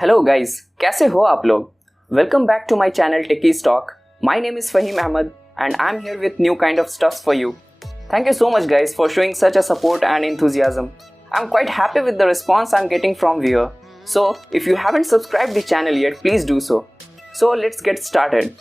Hello guys, कैसे हो आप लोग? Welcome back to my channel techiestalk. My name is Fahim Ahmed and I'm here with new kind of stuff for you. Thank you so much guys for showing such a support and enthusiasm. I'm quite happy with the response I'm getting from viewer. So if you haven't subscribed the channel yet, please do so. So let's get started.